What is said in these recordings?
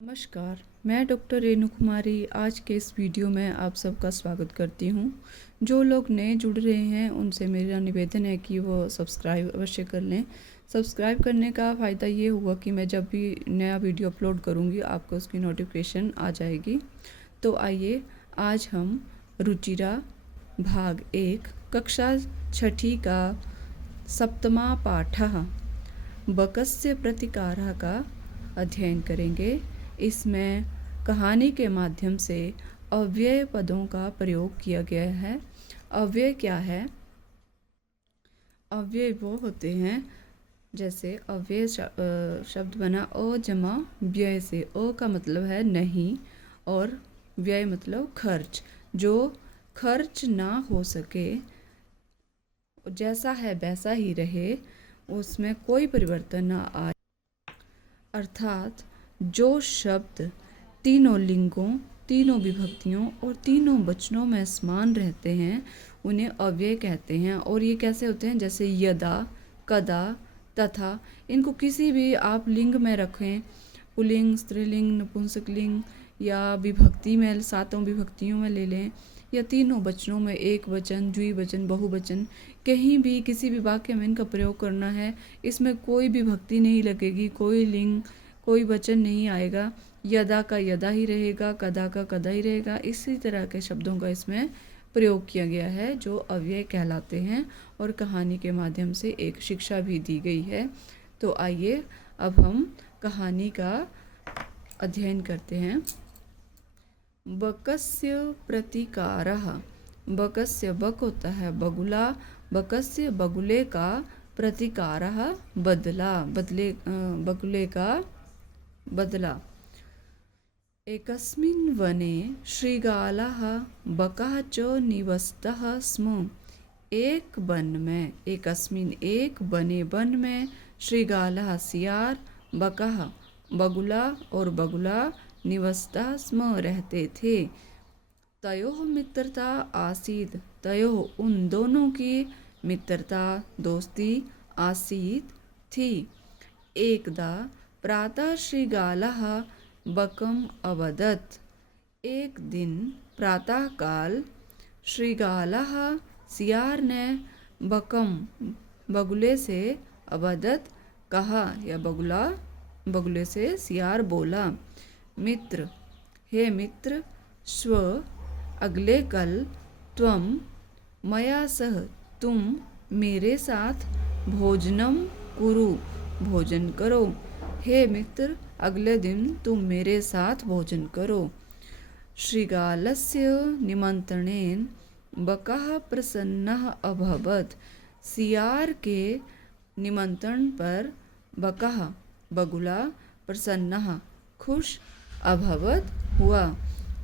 नमस्कार, मैं डॉक्टर रेणु कुमारी आज के इस वीडियो में आप सबका स्वागत करती हूँ। जो लोग नए जुड़ रहे हैं उनसे मेरा निवेदन है कि वो सब्सक्राइब अवश्य कर लें। सब्सक्राइब करने का फ़ायदा ये हुआ कि मैं जब भी नया वीडियो अपलोड करूँगी आपको उसकी नोटिफिकेशन आ जाएगी। तो आइए आज हम रुचिरा भाग 1 कक्षा 6 का सप्तमा पाठः बकस्य प्रतिकारः का अध्ययन करेंगे। इसमें कहानी के माध्यम से अव्यय पदों का प्रयोग किया गया है। अव्यय क्या है? अव्यय वो होते हैं, जैसे अव्यय शब्द बना अ जमा व्यय से। अ का मतलब है नहीं और व्यय मतलब खर्च। जो खर्च ना हो सके, जैसा है वैसा ही रहे, उसमें कोई परिवर्तन ना आए, अर्थात जो शब्द तीनों लिंगों, तीनों विभक्तियों और तीनों वचनों में समान रहते हैं उन्हें अव्यय कहते हैं। और ये कैसे होते हैं? जैसे यदा, कदा, तथा। इनको किसी भी आप लिंग में रखें, पुल्लिंग, स्त्रीलिंग, नपुंसकलिंग, या विभक्ति में सातों विभक्तियों में ले लें, या तीनों वचनों में एक वचन, द्विवचन, बहुवचन, कहीं भी किसी भी वाक्य में इनका प्रयोग करना है। इसमें कोई विभक्ति नहीं लगेगी, कोई लिंग, कोई वचन नहीं आएगा। यदा का यदा ही रहेगा, कदा का कदा ही रहेगा। इसी तरह के शब्दों का इसमें प्रयोग किया गया है जो अव्यय कहलाते हैं और कहानी के माध्यम से एक शिक्षा भी दी गई है। तो आइए अब हम कहानी का अध्ययन करते हैं। बकस्य प्रतिकारः। बकस्य बक होता है बगुला, बकस्य बगुले का, प्रतिकारः बदला, बदले, बगुले का बदला। एकस्मिन् वने शृगालः बकः च निवसतः स्म। एक वन में, एकस्मिन् एक बने, वन में, शृगालः सियार, बकः बगुला और बगुला, निवसतः स्म रहते थे। तयोः मित्रता आसीत्। तयोः उन दोनों की मित्रता, दोस्ती, आसीत् थी। एकदा प्रातः शृगालः बकम् अवदत्। एक दिन प्रातःकाल शृगालः सियार ने बकम बगुले से अवदत् कहा, या बगुले से सियार बोला, मित्र, हे मित्र, श्व अगले कल त्वं मया सह, तुम मेरे साथ भोजनम कुरु, भोजन करो। हे मित्र, अगले दिन तुम मेरे साथ भोजन करो। शृगालस्य निमंत्रणेन बकः प्रसन्नः अभवत्। सियार के निमंत्रण पर बकः बगुला प्रसन्नः खुश, अभवत् हुआ।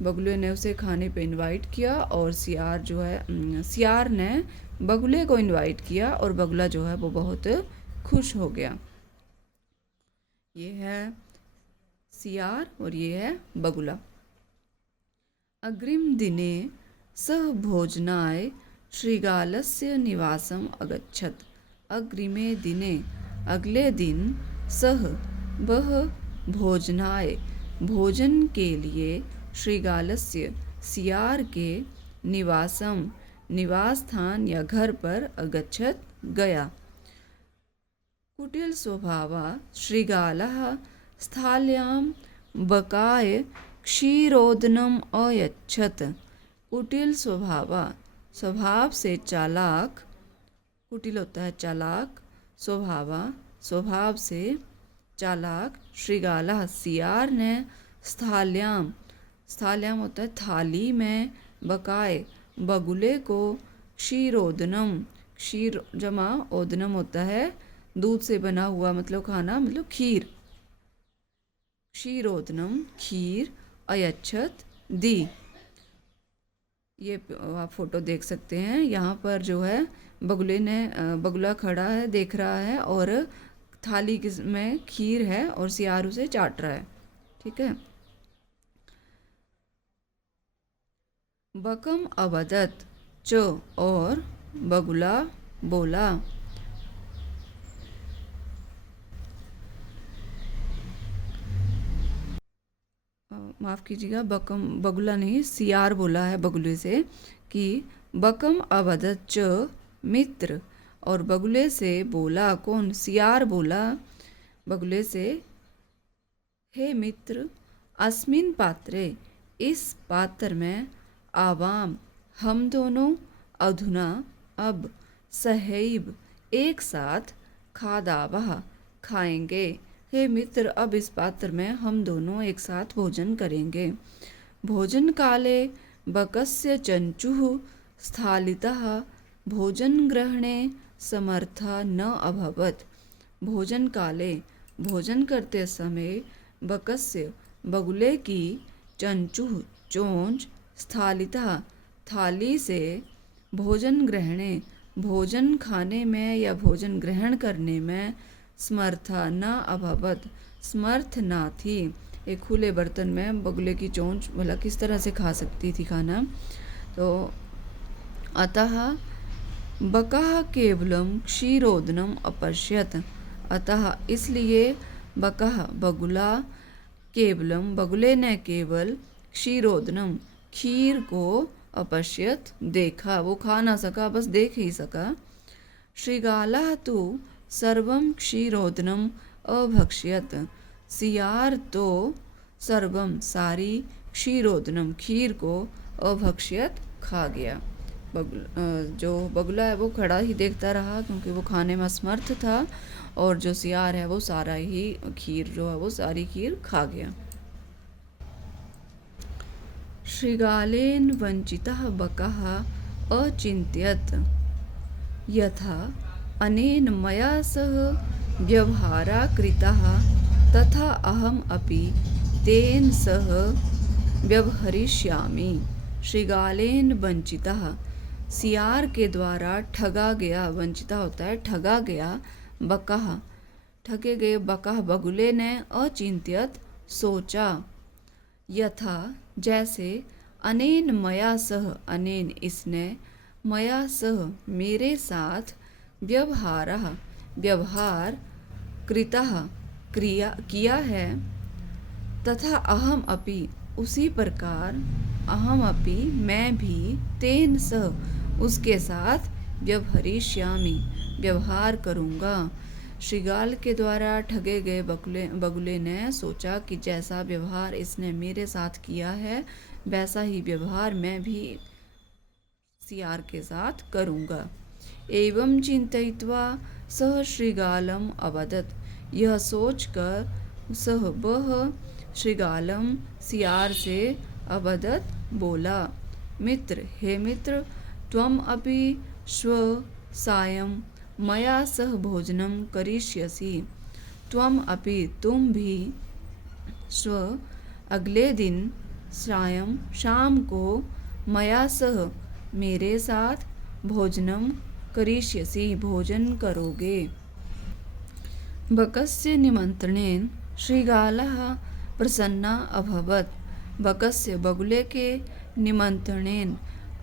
बगुले ने उसे खाने पे इनवाइट किया और सियार जो है, सियार ने बगुले को इनवाइट किया और बगुला जो है वो बहुत खुश हो गया। ये है सियार और ये है बगुला। अग्रिम दिने सः भोजनाय शृगालस्य निवासम अगच्छत्। अग्रिमे दिने, अगले दिन, सः वह भोजनाय भोजन के लिए, शृगालस्य सियार के, निवासम निवास स्थान या घर पर, अगच्छत् गया। कुटिल स्वभावा शृगालः स्थाल्यां बकाय क्षीरोदनम अयच्छत्। कुटिल स्वभावा, स्वभाव से चालाक, कुटिल होता है चालाक, स्वभावा स्वभाव से चालाक, शृगालः सियार ने, स्थाल्याम, स्थाल्याम होता है थाली में, बकाय बगुले को, क्षीरोदनम, क्षीर जमा ओदनम होता है दूध से बना हुआ, मतलब खाना, मतलब खीर, क्षीरोदनम खीर, अयच्छत दी। ये आप फोटो देख सकते हैं। यहाँ पर जो है बगुला खड़ा है, देख रहा है, और थाली में खीर है और सियार उसे चाट रहा है। ठीक है। बकम अवदत् च, और बगुला बोला। माफ़ कीजिएगा, बगुला नहीं, सियार बोला है बगुले से कि बकम अवदत च मित्र, और बगुले से बोला, कौन, सियार बोला बगुले से, हे मित्र, अस्मिन पात्रे, इस पात्र में, आवाम, हम दोनों, अधुना, अब, सहैव, एक साथ, खादावह, खाएंगे। हे मित्र, अब इस पात्र में हम दोनों एक साथ भोजन करेंगे। भोजन काले बकस्य चंचुः स्थालितः भोजन ग्रहणे समर्था न अभवत्। भोजन काले, भोजन करते समय, बकस्य, बगुले की, चंचुः, चोंच, स्थालितः, थाली से, भोजन ग्रहणे, भोजन खाने में या भोजन ग्रहण करने में, समर्था न अभवत, समर्थ ना थी। एक खुले बर्तन में बगुले की चोंच भला किस तरह से खा सकती थी खाना। तो अतः बकः केवलम क्षीरोदनम अपश्यत, अतः इसलिए, बकः, बगुला, केवलम, बगुले ने केवल, क्षीरोदनम, खीर को, अपश्यत, देखा, वो खा ना सका, बस देख ही सका। श्रृगालः तु सर्वं क्षीरोदनम अभक्ष्यत, सियार तो सर्वम, सारी, क्षीरोदनम, खीर को, अभक्ष्यत, खा गया। जो बगुला है वो खड़ा ही देखता रहा क्योंकि वो खाने में असमर्थ था, और जो सियार है वो सारा ही खीर जो है वो सारी खीर खा गया। श्रृगालेन वंचितः बकः अचिन्त्यत, यथा अनेन मया सह व्यवहारा कृतः तथा अहम अपि तेन सह व्यवहरिष्यामि। श्रृगालेन वंचितः, सियार के द्वारा ठगा गया, वंचिता होता है ठगा गया, बकः, ठगे गए, बकः, बगुले ने, अचिन्त्यत, सोचा, यथा, जैसे, अनेन मया सह, अनेन, इसने, मया सह, मेरे साथ, व्यवहारः, व्यवहार, कृतः, क्रिया, किया है, तथा अहम अपि, उसी प्रकार, अहम अपि, मैं भी, तेन सह, उसके साथ, व्यवहरिष्यामि, व्यवहार करूँगा। श्रृगाल के द्वारा ठगे गए बगुले ने सोचा कि जैसा व्यवहार इसने मेरे साथ किया है वैसा ही व्यवहार मैं भी सियार के साथ करूँगा। एवं चिंतयित्वा सह श्रृगालम अवदत्, यह सोचकर सह वह श्रृगालम, सियार से, अवदत्, बोला, मित्र, हे मित्र, त्वम अपि श्व सायं मया सह भोजनम करिष्यसि, त्वम अपि, तुम भी, श्व, अगले दिन, सायं, शाम को, मया सह, मेरे साथ, भोजनम करिष्यसि, भोजन करोगे। बकस्य निमंत्रणेन श्रृगालः प्रसन्ना अभवत्, बकस्य, बगुले के, निमंत्रणेन,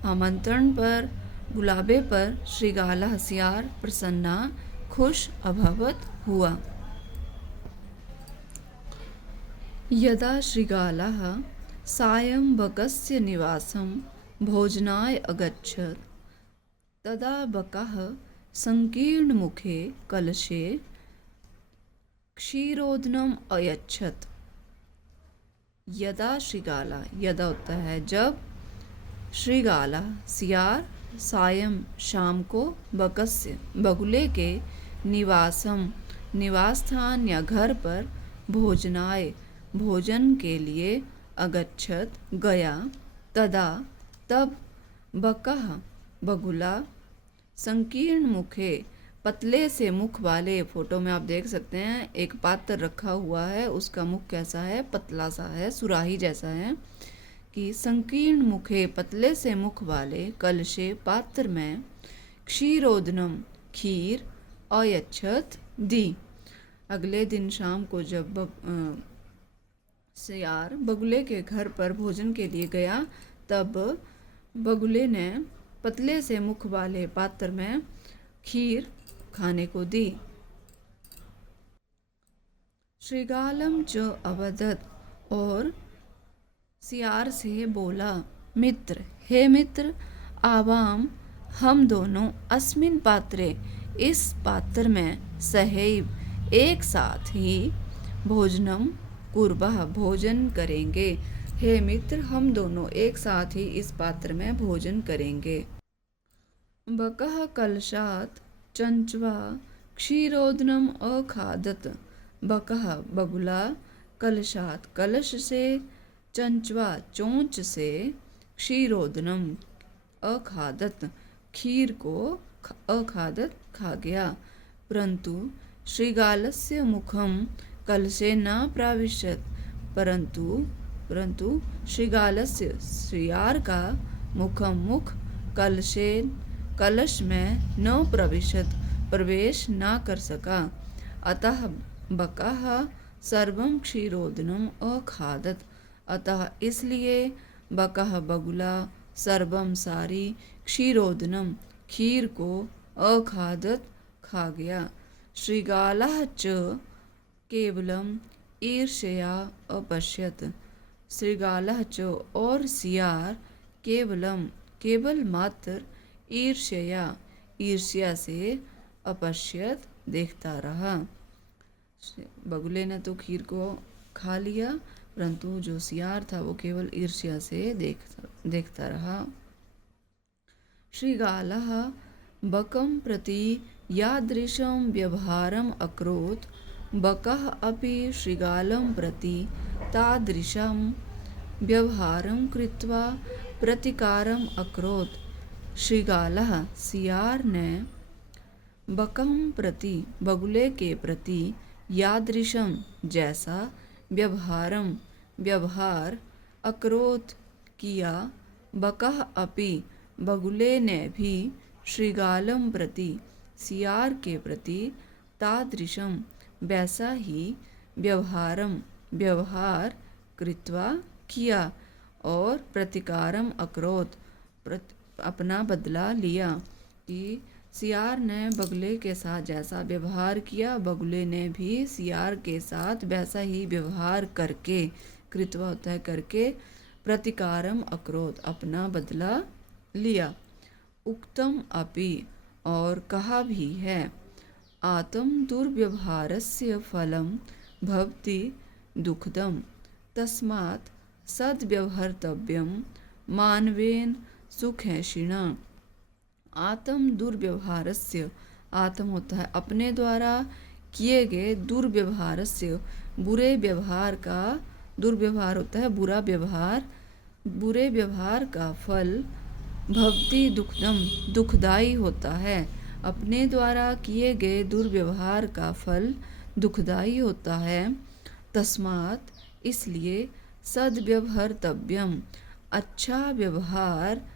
आमंत्रण पर, बुलावे पर, श्रृगालः, सियार, प्रसन्ना, खुश, अभवत्, हुआ। यदा श्रृगालः सायं बकस्य निवासं भोजनाय अगच्छत्, तदा बकः संकीर्णमुखे कलशे क्षीरोदनम अयच्छत्। यदा श्रृगाला, यदा होता है जब, श्रृगाला, सियार, सायं, शाम को, बकस्य, बगुले के, निवासम, निवास स्थान या घर पर, भोजनाय, भोजन के लिए, अगच्छत, गया, तदा, तब, बकः, बगुला, संकीर्ण मुखे, पतले से मुख वाले, फोटो में आप देख सकते हैं एक पात्र रखा हुआ है, उसका मुख कैसा है, पतला सा है, सुराही जैसा है, कि संकीर्ण मुखे, पतले से मुख वाले, कलशे, पात्र में, क्षीरोदनम, खीर, अयच्छत, दी। अगले दिन शाम को जब सियार बगुले के घर पर भोजन के लिए गया, तब बगुले ने पतले से मुख वाले पात्र में खीर खाने को दी। श्रृगालम च अवदत्, और सियार से बोला, मित्र, हे मित्र, आवाम हम दोनों अस्मिन पात्रे, इस पात्र में सहैव एक साथ ही भोजनम कुर्बः भोजन करेंगे। हे मित्र, हम दोनों एक साथ ही इस पात्र में भोजन करेंगे। बकः कलशात् चंच्वा क्षीरोदनम अखादत। बकः बगुला, कलशात कलश से, चंचवा चोंच से, क्षीरोदनम अखादत खीर को अखादत खा गया। परंतु श्रीगालस्य मुखम कलशे न प्राविशत। परंतु श्रीगालस्य श्रीयार का मुख कलश में न प्रवेश न कर सका। अतः बकः सर्वं क्षीरोदनम अखादत। अतः इसलिए बकः बगुला सर्वम सारी क्षीरोदनम खीर को अखादत खा गया। श्रीगालः च केवलम ईर्ष्या अपश्यत। श्रीगालः च और सियार केवल मात्र ईर्ष्या से अपश्यत देखता रहा। बगुले ने तो खीर को खा लिया, परंतु जो सियार था वो केवल ईर्ष्या से देखता रहा। श्रीगालः बकं प्रति यादृशं व्यवहारम् अकरोत्, बकः अपि श्रीगालं प्रति तादृशं व्यवहारं कृत्वा प्रतिकारम् अकरोत्। श्रीगालः सियार ने बकं प्रति बगुले के प्रति यादृशम जैसा व्यवहार अकरोत किया। बकः अपि बगुले ने भी श्रीगालम प्रति सियार के प्रति तादृशम वैसा ही व्यवहार कृत्वा किया और प्रतिकारम अकरोत अपना बदला लिया। कि सियार ने बगुले के साथ जैसा व्यवहार किया, बगुले ने भी सियार के साथ वैसा ही व्यवहार करके, कृत्वा होता है करके, प्रतिकारम अकरोत अपना बदला लिया। उक्तम अपि और कहा भी है, आत्म दुर्व्यवहारस्य फलम भवति दुःखदम, तस्मात् सद्व्यवहर्तव्यम मानवेन सुखैषिणा। आत्म दुर्व्यवहारस्य, आत्म होता है अपने द्वारा किए गए, दुर्व्यवहारस्य बुरे व्यवहार का, दुर्व्यवहार होता है बुरा व्यवहार, बुरे व्यवहार का फल भवति दुःखदम दुखदाई होता है। अपने द्वारा किए गए दुर्व्यवहार का फल दुखदाई होता है। तस्मात् इसलिए सद्व्यवहर्तव्यम अच्छा व्यवहार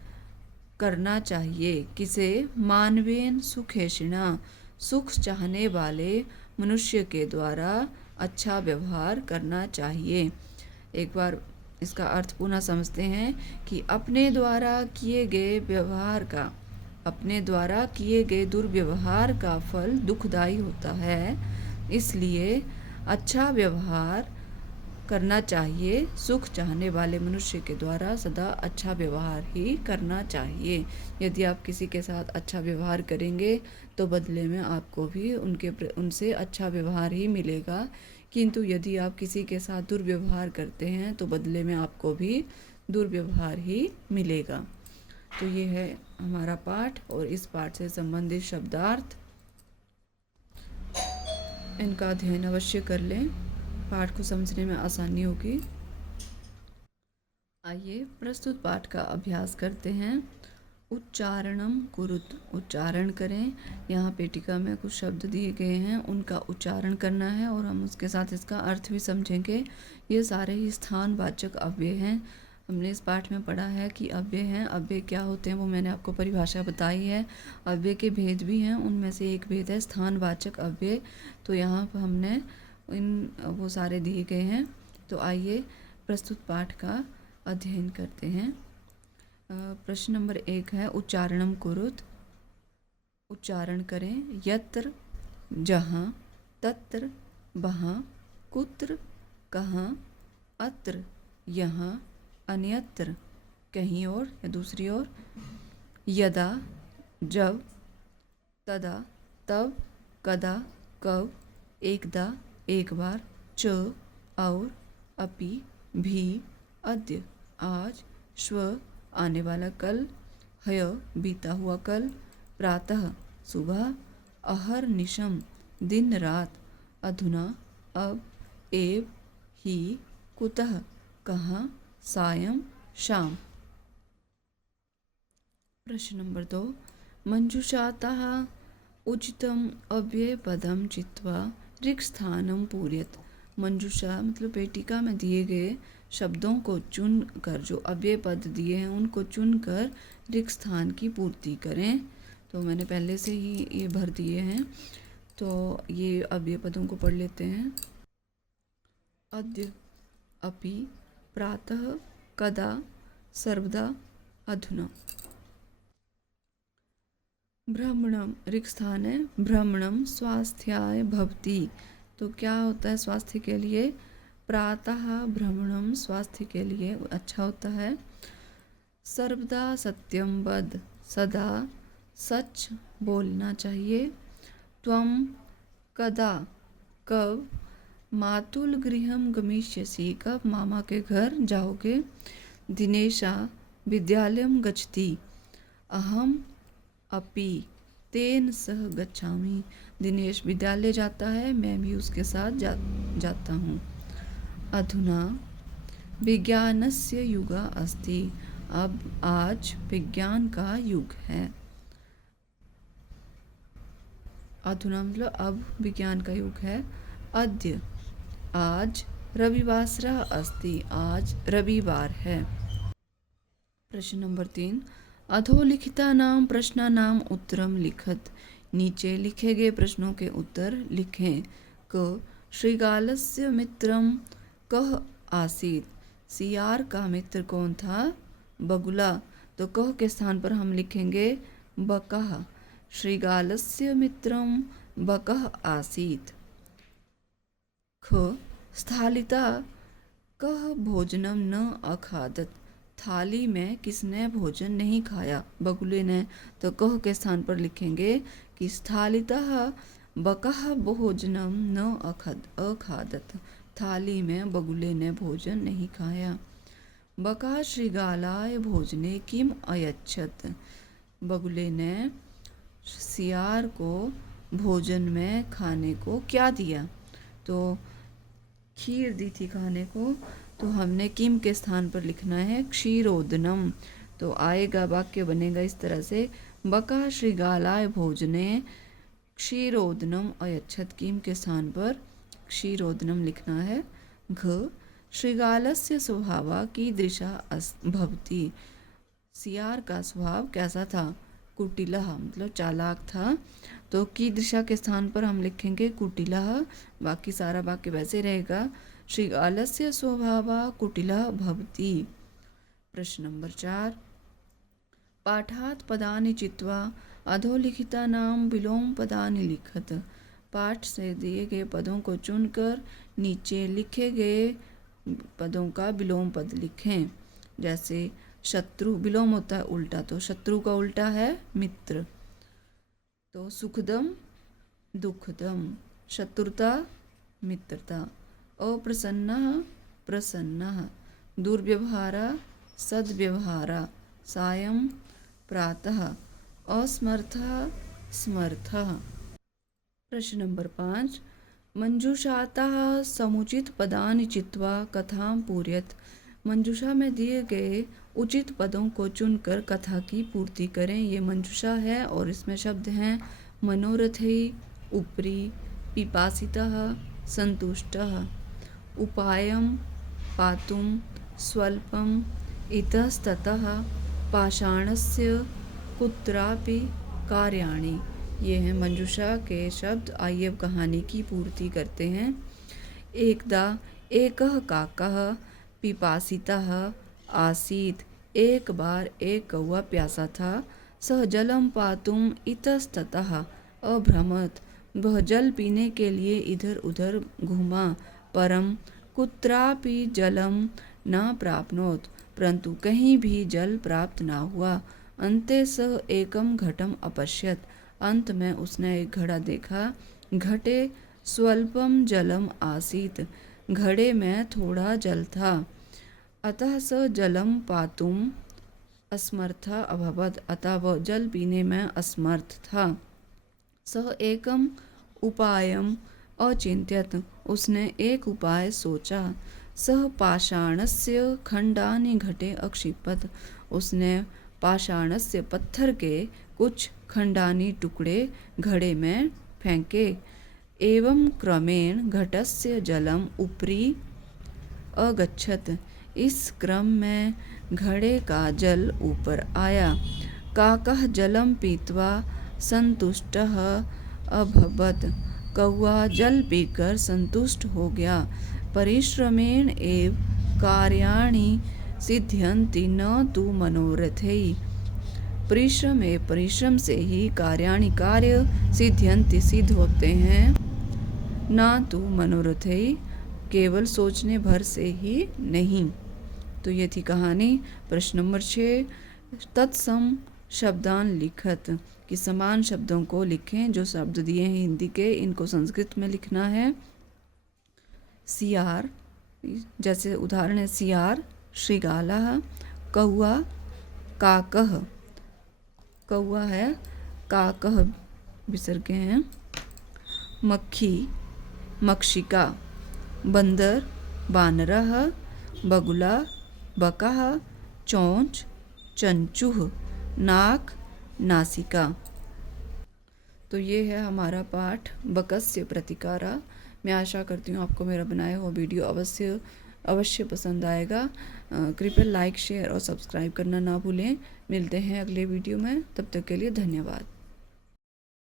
करना चाहिए। किसे? मानवेन सुखेषिणा सुख चाहने वाले मनुष्य के द्वारा अच्छा व्यवहार करना चाहिए। एक बार इसका अर्थ पुनः समझते हैं कि अपने द्वारा किए गए व्यवहार का, अपने द्वारा किए गए दुर्व्यवहार का फल दुखदाई होता है, इसलिए अच्छा व्यवहार करना चाहिए। सुख चाहने वाले मनुष्य के द्वारा सदा अच्छा व्यवहार ही करना चाहिए। यदि आप किसी के साथ अच्छा व्यवहार करेंगे तो बदले में आपको भी उनसे अच्छा व्यवहार ही मिलेगा, किंतु यदि आप किसी के साथ दुर्व्यवहार करते हैं तो बदले में आपको भी दुर्व्यवहार ही मिलेगा। तो ये है हमारा पाठ और इस पाठ से संबंधित शब्दार्थ, इनका अध्ययन अवश्य कर लें, पाठ को समझने में आसानी होगी। आइए प्रस्तुत पाठ का अभ्यास करते हैं। उच्चारणम कुरुत, उच्चारण करें। यहाँ पेटिका में कुछ शब्द दिए गए हैं, उनका उच्चारण करना है और हम उसके साथ इसका अर्थ भी समझेंगे। ये सारे ही स्थानवाचक अव्यय हैं। हमने इस पाठ में पढ़ा है कि अव्यय हैं, अव्यय क्या होते हैं वो मैंने आपको परिभाषा बताई है। अव्यय के भेद भी हैं, उनमें से एक भेद है स्थानवाचक अव्यय। तो यहाँ पर हमने वो सारे दिए गए हैं। तो आइए प्रस्तुत पाठ का अध्ययन करते हैं। प्रश्न नंबर 1 है उच्चारणम कुरुत, उच्चारण करें। यत्र जहाँ, तत्र वहाँ, कुत्र कहाँ, अत्र यहाँ, अन्यत्र कहीं और या दूसरी ओर, यदा जब, तदा तब, कदा कब, एकदा एक बार, च और, अपि भी, अद्य आज, श्व आने वाला कल, ह्य बीता हुआ कल, प्रातः सुबह, अहर्निशम दिन रात, अधुना अब, एव ही, कुतः कहाँ, सायं शाम। प्रश्न नंबर 2, मंजुषातः उचितम अव्ययपदम चित्वा रिक्स्थानम पूरयत। मंजुषा मतलब पेटिका में दिए गए शब्दों को चुन कर, जो अव्यय पद दिए हैं उनको चुनकर रिक्स्थान की पूर्ति करें। तो मैंने पहले से ही ये भर दिए हैं, तो ये अव्यय पदों को पढ़ लेते हैं। अद्य, अपि, प्रातः, कदा, सर्वदा, अधुना। भ्रमणम रिक्स्थान है, भ्रमणम स्वास्थ्याय भवति। तो क्या होता है स्वास्थ्य के लिए? प्रातः भ्रमणम स्वास्थ्य के लिए अच्छा होता है। सर्वदा सत्यम वद, सदा सच बोलना चाहिए। त्वम कदा कब, मातुल गृहम गमिष्यसि, कब मामा के घर जाओगे। दिनेशा विद्यालयम गच्छति, अहम अपि तेन सह गच्छामि। दिनेश विद्यालय जाता है, मैं भी उसके साथ जाता हूँ। अधुना विज्ञानस्य युगा अस्ति, अब आज विज्ञान का युग है। अधुना मतलब अब विज्ञान का युग है। अद्य आज, रविवासरः अस्ति, आज रविवार है। प्रश्न नंबर 3, अधोलिखितानां प्रश्नानां उत्तरं लिखत। नीचे लिखे गए प्रश्नों के उत्तर लिखें। क श्रीगालस्य मित्रं कः आसीत्, सियार का मित्र कौन था? बगुला। तो कह के स्थान पर हम लिखेंगे बकः। श्रीगालस्य मित्रं बकः आसीत्। ख स्थालिता कः भोजनम न अखादत, थाली में किसने भोजन नहीं खाया? बगुले ने। तो कह के स्थान पर लिखेंगे कि स्थालितः बकः भोजनम न अखादत, थाली में बगुले ने भोजन नहीं खाया। बका श्रीगालाय भोजने किम अयच्छत, बगुले ने सियार को भोजन में खाने को क्या दिया? तो खीर दी थी खाने को, तो हमने किम के स्थान पर लिखना है क्षीरोदनम। तो आएगा, वाक्य बनेगा इस तरह से, बका श्रीगालाय भोजने क्षीरोदनम अयच्छत, किम के स्थान पर क्षीरोदनम लिखना है। घ श्रीगालस्य स्वभाव कीदृशा भवति, सियार का स्वभाव कैसा था? कुटिलः मतलब चालाक था। तो कीदृशा के स्थान पर हम लिखेंगे कुटिलः, बाकी सारा वाक्य वैसे रहेगा। श्रीगालस्य स्वभावः कुटिलः भवति। प्रश्न नंबर 4, पाठात् पदानि चित्वा अधोलिखितानां विलोम पदानि लिखत। पाठ से दिए गए पदों को चुनकर नीचे लिखे गए पदों का विलोम पद लिखें। जैसे शत्रु, विलोम होता है उल्टा, तो शत्रु का उल्टा है मित्र। तो सुखदम दुखदम, शत्रुता मित्रता। अप्रसन्नः प्रसन्नः, दुर्व्यवहारा सद्व्यवहारा। सायं प्रातः, असमर्थः समर्थः। प्रश्न नंबर 5, मंजूषातः समुचित पदानि चित्वा कथां पूरयत। मंजूषा में दिए गए उचित पदों को चुनकर कथा की पूर्ति करें। ये मंजूषा है और इसमें शब्द हैं मनोरथै, उपरि, पिपासितः, संतुष्टः, उपायं पातुं, स्वल्पं, इतस्ततः, पाषाणस्य, कुत्रापि, कार्याणि। ये हैं मंजूषा के शब्द। आइए अब कहानी की पूर्ति करते हैं। एकदा एकः काकः पिपासितः आसीत्, एक बार एक कौवा प्यासा था। सः जलं पातुम् इतस्ततः अभ्रमत्, वह जल पीने के लिए इधर उधर घूमा, परम कुत्रापि जलं न प्राप्नोत्, परंतु कहीं भी जल प्राप्त ना हुआ। अन्ते सः एकम घटम अपश्यत, अंत में उसने एक घड़ा देखा। घटे स्वल्पम जलम आसीत, घड़े में थोड़ा जल था। अतः स जलम पातुम असमर्था अभवत, अतः वह जल पीने में असमर्थ था। सः एकम उपायम अचिंत्यत, उसने एक उपाय सोचा। सः पाषाणस्य खंडानि घटे अक्षिपत, उसने पाषाणस्य पत्थर के कुछ खंडानी टुकड़े घड़े में फेंके। एवं क्रमेण घटस्य जलम उपरि अगच्छत, इस क्रम में घड़े का जल ऊपर आया। काकः जलम पीत्वा संतुष्टः अभवत, कौआ जल पीकर संतुष्ट हो गया। परिश्रमेण एव कार्याणि सिद्ध्यन्ति न तु मनोरथैः, परिश्रम से ही कार्याणि कार्य सिद्ध्यन्ति सिद्ध होते हैं, ना तो मनोरथैः, केवल सोचने भर से ही नहीं। तो ये थी कहानी। प्रश्न नंबर 6, तत्सम शब्दान लिखत, कि समान शब्दों को लिखें। जो शब्द दिए हैं हिंदी के, इनको संस्कृत में लिखना है। सियार, जैसे उदाहरण है सियार, श्रृगालः, कौआ, काकः, कौआ है, काकः विसर्ग हैं। मक्खी, मक्षिका, बंदर, बानरः, बगुला, बकाः, चोंच, चंचूह, नाक, नासिका। तो ये है हमारा पाठ बकस्य प्रतिकारा। मैं आशा करती हूँ आपको मेरा बनाया हुआ वीडियो अवश्य पसंद आएगा। कृपया लाइक, शेयर और सब्सक्राइब करना ना भूलें। मिलते हैं अगले वीडियो में, तब तक के लिए धन्यवाद।